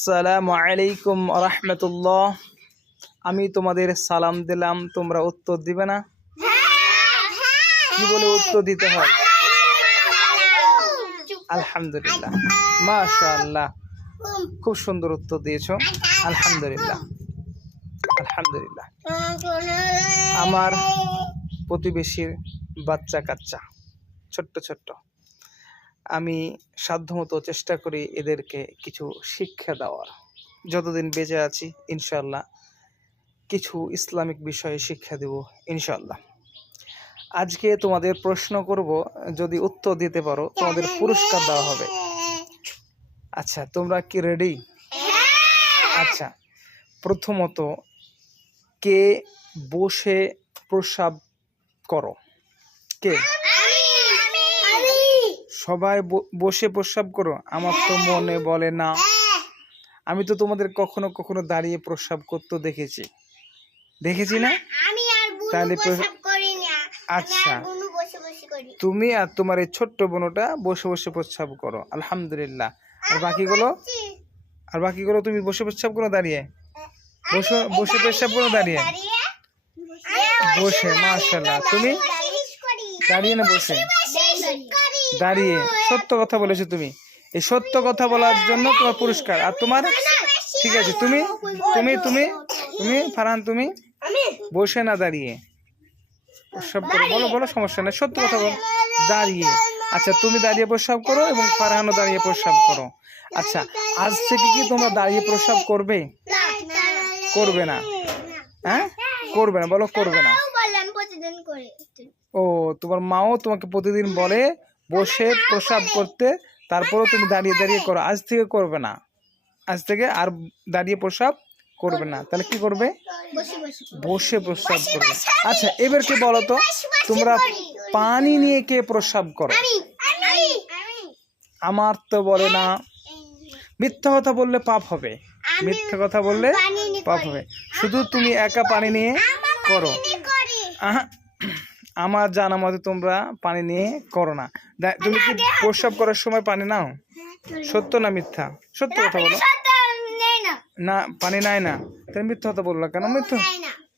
আসসালামু আলাইকুম রহমতুল্লাহ। আমি তোমাদের সালাম দিলাম, তোমরা উত্তর দিবে না? কি বলে উত্তর দিতে হয়? আলহামদুলিল্লাহ। মাশাআল্লাহ। খুব সুন্দর উত্তর দিয়েছ। আলহামদুলিল্লাহ। আলহামদুলিল্লাহ। আমার প্রতিবেশীর বাচ্চা কাচ্চা ছোট্ট ছোট্ট। আমি সাধ্যমতো চেষ্টা করি এদেরকে কিছু শিক্ষা দেওয়ার। যতদিন বেঁচে আছি ইনশাল্লাহ কিছু ইসলামিক বিষয়ে শিক্ষা দেব ইনশাল্লাহ আজকে তোমাদের প্রশ্ন করব, যদি উত্তর দিতে পারো, তোমাদের পুরস্কার দেওয়া হবে। আচ্ছা তোমরা কি রেডি আচ্ছা প্রথমত কে বসে প্রসাব করো? কে? সবাই বসে প্রস্রাব করো। আমার তো মনে বলে না। আমি তো তোমাদের কখনো কখনো দাঁড়িয়ে প্রস্রাব করতে দেখেছি। দেখেছি না? আমি আর বুনু তাহলে করি না। আচ্ছা। বুনু বসে বসে করি। তুমি আর তোমার এই ছোট্ট বোনটা বসে বসে প্রস্রাব করো। আলহামদুলিল্লাহ। আর বাকিগুলো? আর বাকিগুলো তুমি বসে প্রস্রাব করো দাঁড়িয়ে। বসে বসে প্রস্রাব করো দাঁড়িয়ে। বসে মাশাল্লাহ তুমি? দাঁড়িয়ে না বসে দাঁড়িয়ে সত্য কথা বলেছ তুমি। এই সত্য কথা বলার জন্য তোমার পুরস্কার। আর তোমার ঠিক আছে তুমি তুমি তুমি তুমি ফারহান তুমি বসে না দাঁড়িয়ে। প্রস্রাব করো। বলো বলো সমস্যা নেই। সত্য কথা বলো। দাঁড়িয়ে। আচ্ছা তুমি দাঁড়িয়ে প্রস্রাব করো এবং ফারহানও দাঁড়িয়ে প্রস্রাব করো। আচ্ছা আজ থেকে কি তোমরা দাঁড়িয়ে প্রস্রাব করবে? করবে না। হ্যাঁ? করবে না। বলো করবে না। ও তোমার মাও তোমাকে প্রতিদিন বলে বসে প্রসাব করতে তারপরেও তুমি দাঁড়িয়ে দাঁড়িয়ে করো। আজ থেকে করবে না। আজ থেকে আর দাঁড়িয়ে প্রসাব করবে না। তাহলে কি করবে? বসে প্রস্রাব করবে। আচ্ছা এবার কি বলো তো? তোমরা পানি নিয়ে কে প্রস্রাব করো? আমি আমি আমি। আমার তো বলে না। মিথ্যা কথা বললে পাপ হবে। মিথ্যা কথা বললে পাপ হবে। শুধু তুমি একা পানি নিয়ে করো। করি। আহা, আমার জানা মতে তোমরা পানি নিয়ে করো না। দা- তুমি কি প্রস্রাব করার সময় পানি নাও? সত্য না মিথ্যা? সত্য কথা বলো। না। পানি নাই না। তাহলে মিথ্যা কথা বলল কেন? মিথ্যা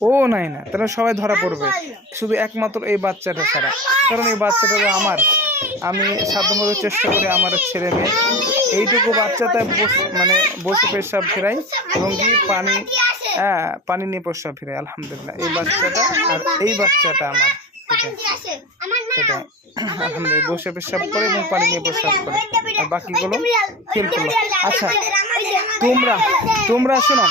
ও নাই না। তাহলে সবাই ধরা পড়বে। শুধু একমাত্র এই বাচ্চাটা ছাড়া। কারণ এই বাচ্চাটা আমার। আমি সাধ্যমতো চেষ্টা করি আমার ছেলে মেয়ে এইটুকু বাচ্চাটা বসে মানে বসে পেশাব ফেরাই এবং কি পানি হ্যাঁ পানি নিয়ে প্রস্রাব ফিরাই। আলহামদুলিল্লাহ। এই বাচ্চাটা আর এই বাচ্চাটা আমার। এটা আলহামদুলিল্লাহ বসে পেশাব করে এবং পানি নিয়ে প্রস্রাব করে। আর বাকিগুলো ফেল করল আচ্ছা তোমরা তোমরা শোনো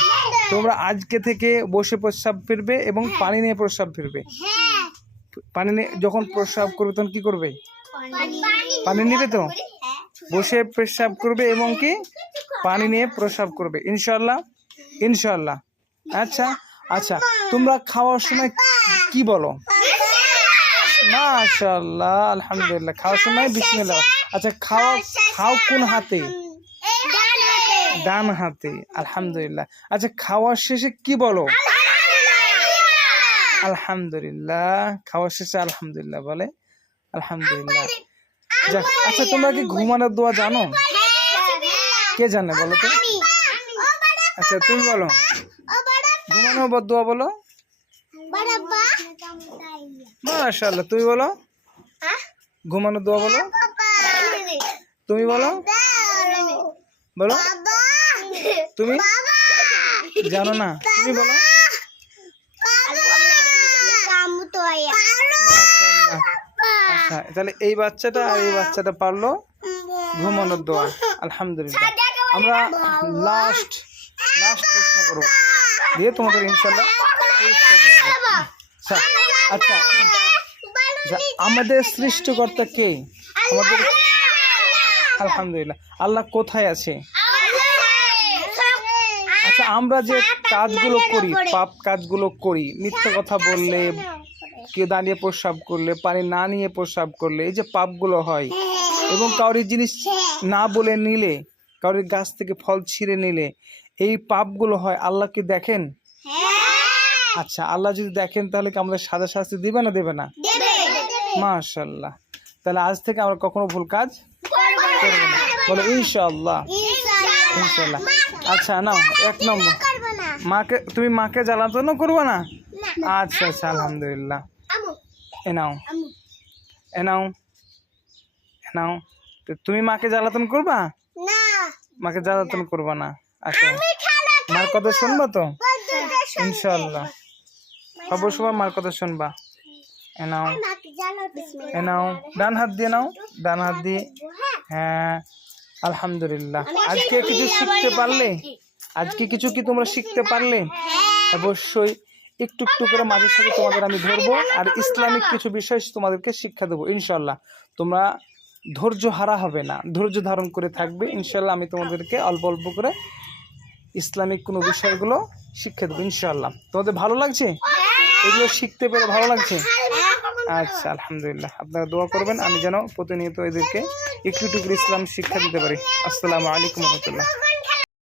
তোমরা আজকে থেকে বসে প্রস্রাব ফিরবে এবং পানি নিয়ে প্রস্রাব ফিরবে। হ্যাঁ। পানি নিয়ে যখন প্রস্রাব করবে তখন কি করবে? পানি পানি নিবে তো? বসে প্রস্রাব করবে এবং কি? পানি নিয়ে প্রস্রাব করবে। ইনশাল্লাহ ইনশাল্লাহ আচ্ছা আচ্ছা তোমরা খাওয়ার সময় কি বলো? মাশাল্লাহ আলহামদুলিল্লাহ। খাওয়ার সময় বিসমিল্লাহ। আচ্ছা খাওয়া খাও কোন হাতে? ডান হাতে আলহামদুলিল্লাহ। আচ্ছা খাওয়ার শেষে কি বলো? আলহামদুলিল্লাহ। খাওয়ার শেষে আলহামদুলিল্লাহ বলে? আলহামদুলিল্লাহ। যাক আচ্ছা তোমরা কি ঘুমানোর দোয়া জানো? কে জানে বলো তো? আচ্ছা তুমি বলো। ঘুমানোর দোয়া বলো। মাশাআল্লাহ তুমি বলো? ঘুমানোর দোয়া বলো। তুমি বলো? বলো। তুমি? জানো না। তুমি বলো। আচ্ছা তাহলে এই বাচ্চাটা আর এই বাচ্চাটা পারল ঘুমানোর দোয়া। আলহামদুলিল্লাহ। আমরা লাস্ট লাস্ট প্রশ্ন করব। দিয়ে তোমাদের ইনশাল্লাহ। আচ্ছা আমাদের সৃষ্টিকর্তা কে? আমাদের আলহামদুলিল্লাহ। আল্লাহ কোথায় আছে? আচ্ছা আমরা যে কাজগুলো করি, পাপ কাজগুলো করি, মিথ্যা কথা বললে কেউ দাঁড়িয়ে প্রস্রাব করলে, পানি না নিয়ে প্রস্রাব করলে, এই যে পাপগুলো হয়, এবং কাউরির জিনিস না বলে নিলে কাউরির গাছ থেকে ফল ছিঁড়ে নিলে, এই পাপগুলো হয়, আল্লাহ কি দেখেন? আচ্ছা আল্লাহ যদি দেখেন তাহলে কি আমাদের সাদা শাস্তি দিবে না দেবে না? মাশাল্লাহ তাহলে আজ থেকে আমরা কখনো ভুল কাজ করব না। বলো ইনশাআল্লাহ। ইনশাআল্লাহ। আচ্ছা নাও এক নম্বর। মাকে তুমি মাকে জ্বালাতনও করবে না? আচ্ছা আচ্ছা আলহামদুলিল্লাহ। এ নাও। আমু এ নাও। এ নাও। তো তুমি মাকে জ্বালাতন করবা? না। মাকে জ্বালাতন করবা না। আচ্ছা। মার কথা শুনবা তো? ইনশাল্লাহ সবসময় মার কথা শুনবা। এ নাও। মাকে জ্বালাও এ নাও। ডান হাত দিয়ে নাও। ডান হাত দিয়ে। হ্যাঁ আলহামদুলিল্লাহ। আজকে কিছু শিখতে পারলে? আজকে কিছু কি তোমরা শিখতে পারলে? অবশ্যই একটু একটু করে মাঝে সাথে তোমাদের আমি ধরবো আর ইসলামিক কিছু বিষয় তোমাদেরকে শিক্ষা দেবো ইনশাল্লাহ তোমরা ধৈর্য হারা হবে না। ধৈর্য ধারণ করে থাকবে ইনশাল্লাহ আমি তোমাদেরকে অল্প অল্প করে ইসলামিক কোনো বিষয়গুলো শিক্ষা দেবো ইনশাল্লাহ তোমাদের ভালো লাগছে? এগুলো শিখতে পেরে ভালো লাগছে? আচ্ছা আলহামদুলিল্লাহ। আপনারা দোয়া করবেন আমি যেন প্রতিনিয়ত এদেরকে একটু একটু করে ইসলাম শিক্ষা দিতে পারি। আসসালামু আলাইকুম রহমতুল্লাহ।